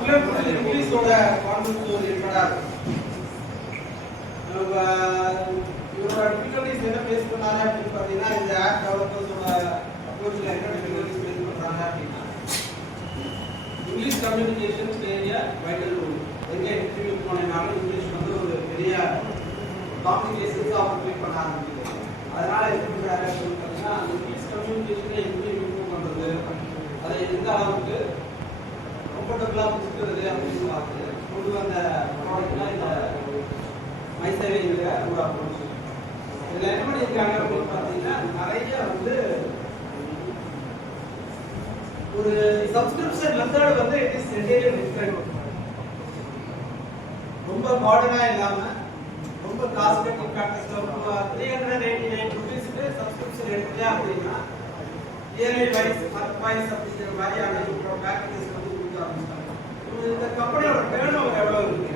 இங்கிலீஷோட concept ரிலேட்டடா இவரோட difficulties என்ன ஃபேஸ் பண்ணாங்க அப்படின்னு பார்த்தீங்கன்னா இந்த ஆப் டெவலப்பர்ஸோட அப்ரோச்ல என்ன டிஃபிகல்டிஸ் ஃபேஸ் பண்றாங்க அப்படின்னா English communication play a vital role. எங்க இன்டர்வியூ போனேனாலும் இங்கிலீஷ் வந்து ஒரு பெரிய காம்ப்ளிகேஷன்ஸ் ப்ளே பண்ண ஆரம்பிக்குது. அதனால என்ன பண்றாங்க அப்படின்னு பார்த்தீங்கன்னா இங்கிலீஷ் கம்யூனிகேஷனை எப்படி இம்ப்ரூவ் பண்றது, அதை எந்த அளவுக்கு கம்ஃபர்டபுளா புரிஞ்சுக்கிறது அப்படின்னு பார்த்து கொண்டு வந்த ப்ராடக்ட் தான் இந்த மைசேவைங்கிற ஒரு அப்ரோச். இதில் என்ன பண்ணியிருக்காங்க அப்படின்னு பார்த்தீங்கன்னா நிறைய வந்து ஒரு சப்ஸ்கிரிப்ஷன் மெத்தட் வந்து இட் இஸ் என்டையர்லி டிஃபரெண்ட். ரொம்ப மாடர்னா இல்லாம ரொம்ப காஸ்ட் கட்டிங் பேக்கேஜ் ரொம்ப 389 ரூபீஸ்க்கு சப்ஸ்கிரிப்ஷன் எடுத்தீங்க அப்படின்னா இயர்லி வைஸ் மந்த் வைஸ் அப்படிங்கிற மாதிரியான பேக்கேஜஸ் வந்து கொடுக்க ஆரம்பிச்சாங்க. இந்த கம்பெனியோட டர்ன் ஓவர் எவ்வளவு இருக்கு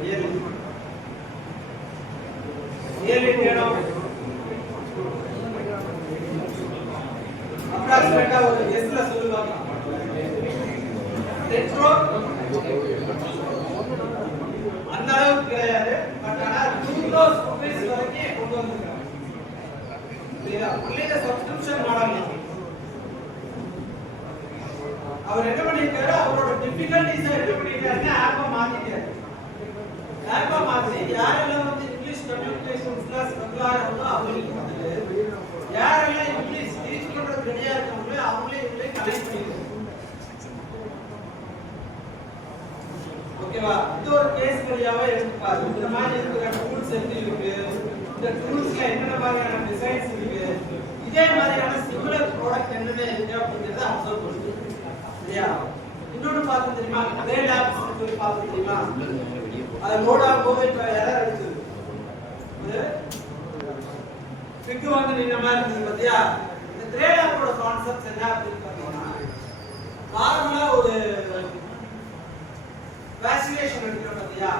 இயர்லி டர்ன் ஓவர் அப்ராக்சிமேட்டா ஒரு எஸ்ல சொல்லுவாங்க அந்த அளவுக்கு கிடையாது. பட் ஆனா 2 crores rupees வரைக்கும் கொண்டு வந்திருக்காங்க. புள்ளிய சப்ஸ்கிரிப்ஷன் மாடல் அவர் என்ன பண்ணிருக்காரு, அவரோட டிஃபிகல்டிஸ் என்ன பண்ணிருக்காருன்னா ஆப்பை மாத்திட்டாரு. ஆப்பை மாத்தி யாரெல்லாம் வந்து இங்கிலீஷ் கம்யூனிகேஷன் கிளாஸ் ரெகுலரா அவங்களுக்கு வந்துட்டு யாரெல்லாம் இங்கிலீஷ் டீச் பண்றது ரெடியா இருக்காங்களோ அவங்களே இவங்களே கனெக்ட் பண்ணிருக்காங்க. ஓகேவா? இது ஒரு கேஸ் ஸ்டடியாவே எடுத்துப்பாரு. இந்த மாதிரி இருக்கிற டூல்ஸ் எப்படி இருக்கு, இந்த டூல்ஸ்ல என்னென்ன மாதிரியான டிசைன்ஸ் இருக்கு, இதே மாதிரியான சிமிலர் ப்ராடக்ட் என்னென்ன இருக்கு அப்படிங்கறத அப்சர்வ் பண்ணுங்க. சரியா? இன்னொரு பார்த்து தெரியுமா, கிரே லேப்ஸ் சொல்லி பார்த்து தெரியுமா, அது லோட் ஆகும்போது இப்ப எரர் அடிச்சது பிக் வந்து நின்ன மாதிரி இருந்துச்சு பாத்தியா. இந்த கிரே லேப்போட கான்செப்ட் என்ன அப்படின்னு பார்த்தீங்கன்னா நார்மலா ஒரு வேக்சினேஷன் எடுக்கிறோம் பாத்தியா,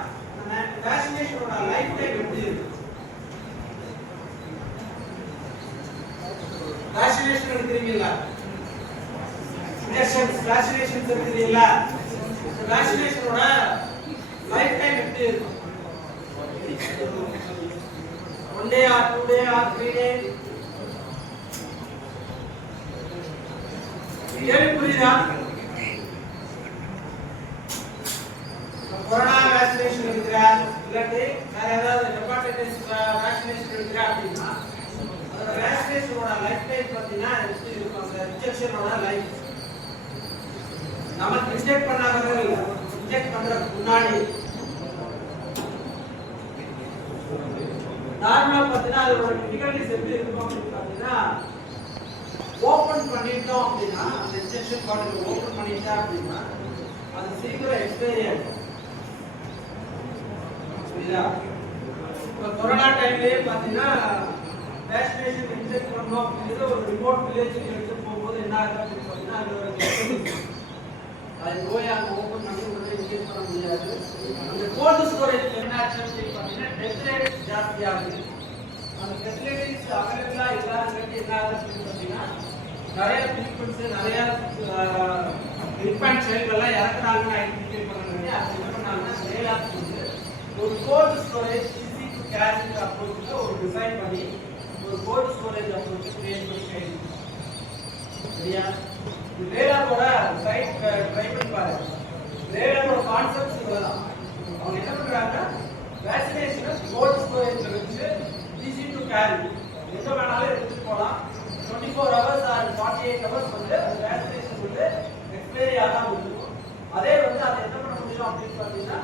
அந்த வேக்சினேஷனோட லைஃப் டைம் எப்படி இருக்கு, வேக்சினேஷன் எடுக்கிறீங்களா, இன்ஜெக்ஷன்ஸ் வேக்சினேஷன்ஸ் எடுக்கிறீங்களா, வேக்சினேஷனோட லைஃப் டைம் எப்படி இருக்கு, 1 day or 2 day or 3 day, ஏன் புரியுதா? கொரோனா வேக்சினேஷன் எடுக்கிறா இல்லாட்டி வேற ஏதாவது ஹெப்படைட்டிஸ் வேக்சினேஷன் எடுக்கிறா அப்படின்னா அதோட வேக்சினேஷனோட லைஃப் டைம் பார்த்தீங்கன்னா எப்படி இருக்கும், அந்த இன்ஜெக்ஷனோட லைஃப் நமக்கு இன்ஜெக்ட் பண்ணாதவங்க இன்ஜெக்ட் பண்றதுக்கு முன்னாடி நார்மலா பார்த்தீங்கன்னா அதோட டிஃபிகல்டிஸ் எப்படி இருக்கும் அப்படின்னு பார்த்தீங்கன்னா ஓபன் பண்ணிட்டோம் அப்படின்னா அந்த இன்ஜெக்ஷன் பாட்டில் ஓபன் பண்ணிட்டா அப்படின்னா அது சீக்கிரம் எக்ஸ்பைரி ஆகும். இப்போ கொரோனா டைம்லயே பார்த்தீங்கன்னா வேக்சினேஷன் இன்ஜெக்ட் பண்ணோம் அப்படிங்கிறது ஒரு ரிமோட் வில்லேஜுக்கு எடுத்து போகும்போது என்ன ஆகுது அப்படின்னு பார்த்தீங்கன்னா அது ஒரு அது போய் அங்கே ஓப்பன் பண்ணி உடனே இன்ஜெக்ட் பண்ண முடியாது. அந்த கோல்டு ஸ்டோரேஜ் என்ன ஆச்சுன்னு சொல்லி பார்த்தீங்கன்னா டெத் ரேட் ஜாஸ்தி ஆகுது. அந்த ஃபெசிலிட்டிஸ் அவைலபிளாக இல்லாதங்காட்டி என்ன ஆகுது அப்படின்னு பார்த்தீங்கன்னா நிறைய பீப்புள்ஸ் நிறைய இன்ஃபேன்ட் சைல்டுலாம் இறக்குறாங்கன்னு ஐடென்டிஃபை பண்ணுறாங்க. அது என்ன பண்ணாங்கன்னா லேல் ஆப் வந்து ஒரு cold storage easy to carry அப்ரோச்சில் ஒரு டிசைன் பண்ணி ஒரு கோல்டு ஸ்டோரேஜ் அப்ரோச் கிரியேட் பண்ணி கைது. சரியா? லேலாவோட சைட் ட்ரை பண்ணி பாருங்க. லேலாவோட கான்செப்ட்ஸ் இதுதான். அவங்க என்ன பண்றாங்க, வேக்சினேஷனை கோல்டு ஸ்டோரேஜ்ல வச்சு ஈஸி டு கேரி எங்க வேணாலும் எடுத்துட்டு போகலாம். 24 hours ஆர் 48 hours வந்து வேக்சினேஷன் வந்து எக்ஸ்பைரி ஆகாம இருக்கும். அதே வந்து அதை என்ன பண்ண முடியும் அப்படின்னு பார்த்தீங்கன்னா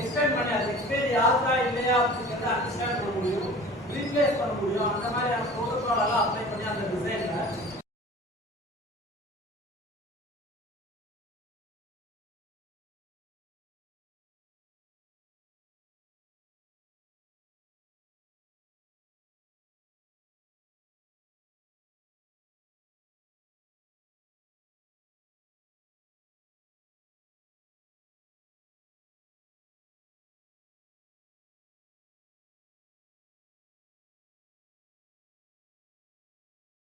எக்ஸ்டெண்ட் பண்ணி அது எக்ஸ்பைரி ஆகுதா இல்லையா அப்படிங்கிறத அண்டர்ஸ்டாண்ட் பண்ண முடியும், ரீப்ளேஸ் பண்ண முடியும். அந்த மாதிரியான ப்ரோட்டோகால் எல்லாம் அப்ளை பண்ணி அந்த டிசைன்ல